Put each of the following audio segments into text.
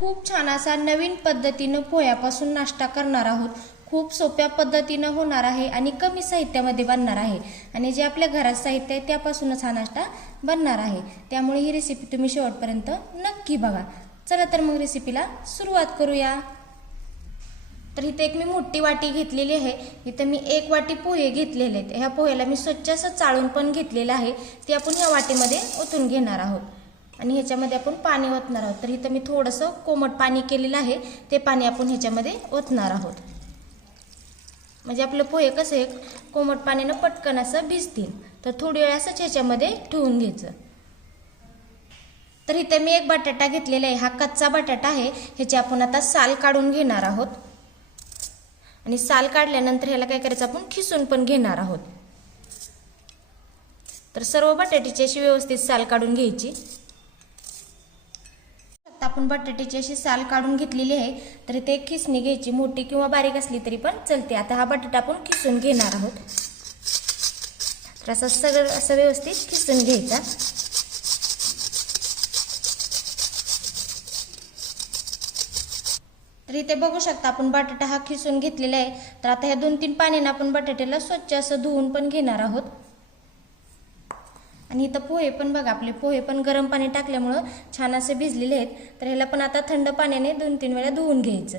खूप छान असा नवीन पद्धतीनं पोह्यापासून नाश्ता करणार आहोत. खूप सोप्या पद्धतीनं होणार आहे आणि कमी साहित्यामध्ये बनणार आहे. आणि जे आपल्या घरात साहित्य आहे त्यापासूनच हा नाश्ता बनणार आहे. त्यामुळे ही रेसिपी तुम्ही शेवटपर्यंत नक्की बघा. चला तर मग रेसिपीला सुरुवात करूया. तर इथे एक मी मोठी वाटी घेतलेली आहे. इथं मी एक वाटी पोहे घेतलेले आहेत. ह्या पोह्याला मी स्वच्छ असं चाळून पण घेतलेलं आहे. ते आपण ह्या वाटीमध्ये ओतून घेणार आहोत. आणि ह्याच्यामध्ये आपण पाणी ओतणार आहोत. तर इथं मी थोडंसं कोमट पाणी केलेलं आहे. ते पाणी आपण ह्याच्यामध्ये ओतणार आहोत. म्हणजे आपलं पोहे कसं एक कोमट पाण्यानं पटकन असं भिजतील. तर थोडी वेळ असंच ह्याच्यामध्ये ठेवून घ्यायचं. तर इथे मी एक बटाटा घेतलेला आहे. हा कच्चा बटाटा आहे. ह्याची आपण आता साल काढून घेणार आहोत. आणि साल काढल्यानंतर ह्याला काय करायचं आपण खिसून पण घेणार आहोत. तर सर्व बटाट्याची अशी व्यवस्थित साल काढून घ्यायची. आता आपण बटाट्याची अशी साल काढून घेतलेली आहे तर ते खिसणी घ्यायची मोठी किंवा बारीक असली तरी पण चलते. आता हा बटाटा आपण खिसून घेणार आहोत. तर असं सगळं असं व्यवस्थित खिसून घ्यायचा. तर इथे बघू शकता आपण बटाटा हा खिसून घेतलेला आहे. तर आता ह्या दोन तीन पाण्याने आपण बटाट्याला स्वच्छ असं धुवून पण घेणार आहोत. आणि इथं पोहे पण बघा आपले पोहे पण गरम पाणी टाकल्यामुळं छान असे भिजलेले आहेत. तर ह्याला पण आता थंड पाण्याने दोन तीन वेळा धुवून घ्यायचं.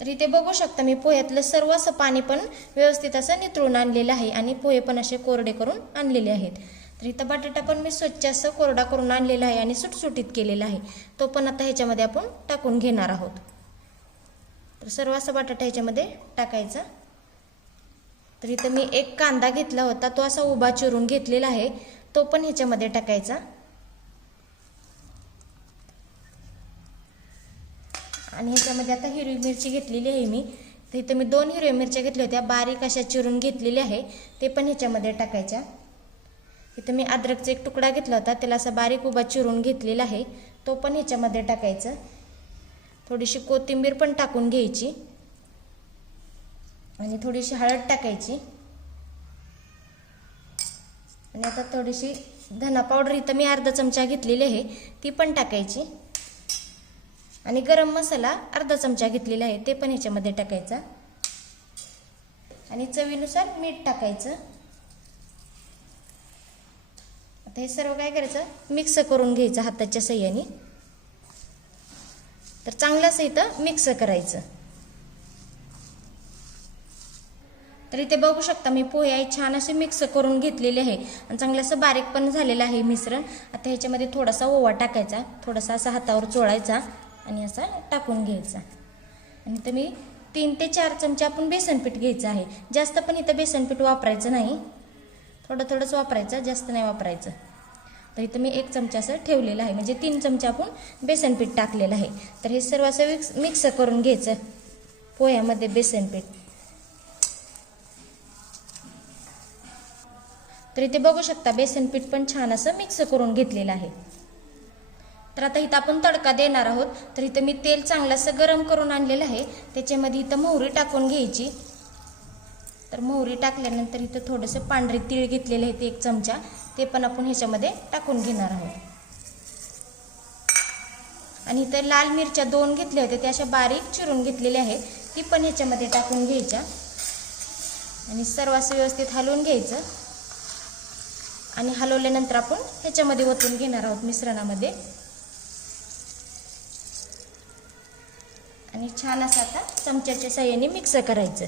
तर इथे बघू शकता मी पोह्यातलं सर्व असं पाणी पण व्यवस्थित असं नितळून आणलेलं आहे आणि पोहे पण असे कोरडे करून आणलेले आहेत. तर इथं बटाटा पण मी स्वच्छ असं कोरडा करून आणलेला आहे आणि सुटसुटीत केलेला आहे. तो पण आता ह्याच्यामध्ये आपण टाकून घेणार आहोत. तर सर्व असं बटाटा ह्याच्यामध्ये टाकायचा. तर इथं मी एक कांदा घेतला होता तो असा उभा चिरून घेतलेला आहे तो पण ह्याच्यामध्ये टाकायचा. आणि ह्याच्यामध्ये आता हिरवी मिरची घेतलेली आहे मी. तर इथं मी दोन हिरव्या मिरच्या घेतल्या होत्या बारीक अशा चिरून घेतलेल्या आहे ते पण ह्याच्यामध्ये टाकायच्या. इथं मी अद्रकचा एक तुकडा घेतला होता त्याला असा बारीक उभा चिरून घेतलेला आहे तो पण ह्याच्यामध्ये टाकायचा. थोडीशी कोथिंबीर पण टाकून घ्यायची. आणि थोडीशी हळद टाकायची. आणि आता थोडीशी धना पावडर इथं मी अर्धा चमचा घेतलेली आहे ती पण टाकायची. आणि गरम मसाला अर्धा चमचा घेतलेला आहे ते पण ह्याच्यामध्ये टाकायचा. आणि चवीनुसार मीठ टाकायचं. आता हे सर्व काय करायचं? मिक्स करून घ्यायचं हाताच्या सह्याने. तर चांगलंच इथं मिक्स करायचं. तर इथे बघू शकता मी पोहे आहे छान असे मिक्स करून घेतलेले आहे. आणि चांगलं असं बारीक पण झालेलं आहे मिश्रण. आता ह्याच्यामध्ये थोडासा ओवा टाकायचा थोडासा असा हातावर चोळायचा आणि असा टाकून घ्यायचा. आणि तर मी तीन ते चार चमचे आपण बेसनपीठ घ्यायचं आहे. जास्त पण इथं बेसनपीठ वापरायचं नाही. थोडं थोडंच वापरायचं जास्त नाही वापरायचं. तर इथं मी एक चमचा असं ठेवलेलं आहे. म्हणजे तीन चमचे आपण बेसनपीठ टाकलेलं आहे. तर हे सर्व असं मिक्स मिक्स करून घ्यायचं. पोह्यामध्ये बेसनपीठ. तर इथे बघू शकता बेसन पीठ पण छान असं मिक्स करून घेतलेलं आहे. तर आता इथं आपण तडका देणार आहोत. तर इथं मी तेल चांगलं असं गरम करून आणलेलं आहे. त्याच्यामध्ये इथं मोहरी टाकून घ्यायची. तर मोहरी टाकल्यानंतर इथं थोडंसं पांढरे तीळ घेतलेले आहे ते एक चमचा. ते पण आपण ह्याच्यामध्ये टाकून घेणार आहोत. आणि इथं लाल मिरच्या दोन घेतल्या होत्या त्या अशा बारीक चिरून घेतलेल्या आहेत. ती पण ह्याच्यामध्ये टाकून घ्यायच्या. आणि सर्व व्यवस्थित हलवून घ्यायचं. आणि हलवल्यानंतर आपण ह्याच्यामध्ये ओतून घेणार आहोत मिश्रणामध्ये. आणि छान असं आता चमच्याच्या साह्याने मिक्स करायचं.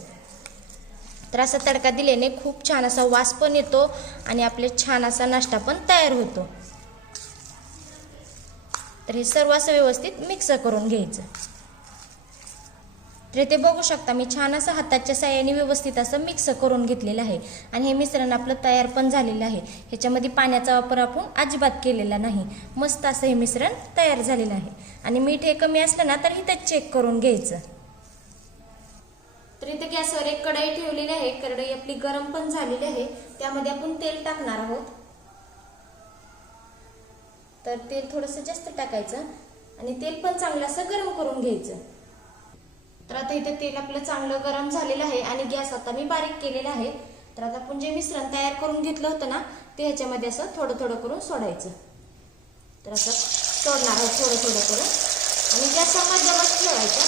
तर असा तडका दिल्याने खूप छान असा वास पण येतो आणि आपले छान असा नाश्ता पण तयार होतो. तर हे सर्व असं व्यवस्थित मिक्स करून घ्यायचं. तर ते बघू शकता मी छान असं हाताच्या साह्याने व्यवस्थित असं मिक्स करून घेतलेलं आहे. आणि हे मिश्रण आपलं तयार पण झालेलं आहे. ह्याच्यामध्ये पाण्याचा वापर आपण अजिबात केलेला नाही. मस्त असं हे मिश्रण तयार झालेलं आहे. आणि मीठ हे कमी असलं ना तर इथं चेक करून घ्यायचं. तर इथे गॅसवर एक कढई ठेवलेली आहे. कढई आपली गरम पण झालेली आहे. त्यामध्ये आपण तेल टाकणार आहोत. तर तेल थोडंसं जास्त टाकायचं. आणि तेल पण चांगलं असं गरम करून घ्यायचं. तर आता इथे तेल आपलं चांगलं गरम झालेलं आहे आणि गॅस आता मी बारीक केलेला आहे. तर आता आपण जे मिश्रण तयार करून घेतलं होतं ना ते ह्याच्यामध्ये असं थोडं थोडं करून सोडायचं. तर असं सोडणार आहोत थोडं थोडं करून. आणि गॅसचा मध्यमच ठेवायचा.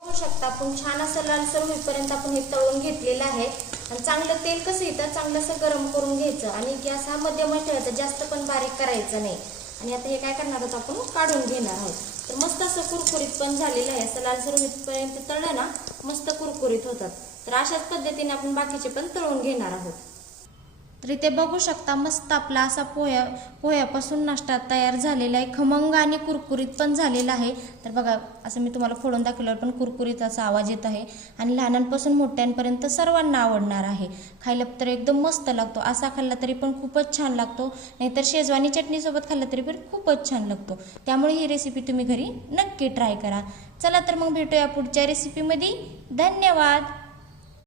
बघू शकता आपण छान असं लालसर होईपर्यंत आपण हे तळून घेतलेलं आहे. आणि चांगलं तेल कसं येतं? चांगलं असं गरम करून घ्यायचं आणि गॅस हा मध्यमच ठेवायचा जास्त पण बारीक करायचं नाही. आणि आता हे काय करणार आहोत आपण? काढून घेणार आहोत. तर मस्त असं कुरकुरीत पण झालेलं आहे. असं लालसर होईपर्यंत तळलं ना मस्त कुरकुरीत होतात तर अशाच पद्धतीने आपण बाकीचे पण तळून घेणार आहोत. तर इथे बघू शकता मस्त आपला असा पोह्या पोह्यापासून नाश्ता तयार झालेला आहे. खमंग आणि कुरकुरीत पण झालेला आहे. तर बघा असं मी तुम्हाला फोडून दाखवल्यावर पण कुरकुरीत असा आवाज येत आहे. आणि लहानांपासून मोठ्यांपर्यंत सर्वांना आवडणार आहे. खायला तर एकदम मस्त लागतो. असा खाल्ला तरी पण खूपच छान लागतो. नाहीतर शेजवानी चटणीसोबत खाल्ला तरी पण खूपच छान लागतो. त्यामुळे ही रेसिपी तुम्ही घरी नक्की ट्राय करा. चला तर मग भेटूया पुढच्या रेसिपीमध्ये धन्यवाद!